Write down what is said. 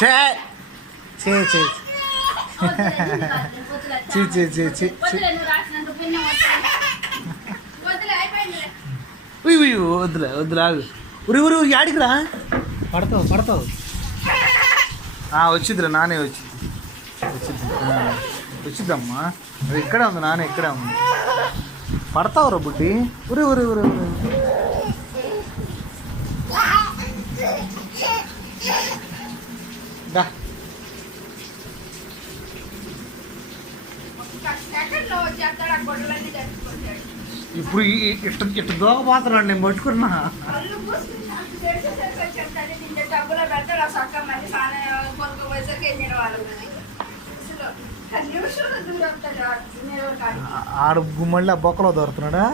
చే చే చే చీ చీ చీ చీ వద్దులే వద్దులే ఆగు ఉరి ఉరి యాడికి రా పడతావు పడతావు వచ్చిద్దిరా నానే వచ్చిద్దమ్మా అది ఇక్కడే ఉంది నానే ఇక్కడే ఉంది పడతావు రా బుడ్డి ఉరి ఉరి ఉరి ఉరి దా ఇప్పుడు ఇట్ట దోగపోతున్నాడు నేను పట్టుకున్నా ఆడు మళ్ళీ ఆ బొక్కలో దొరుకుతున్నాడా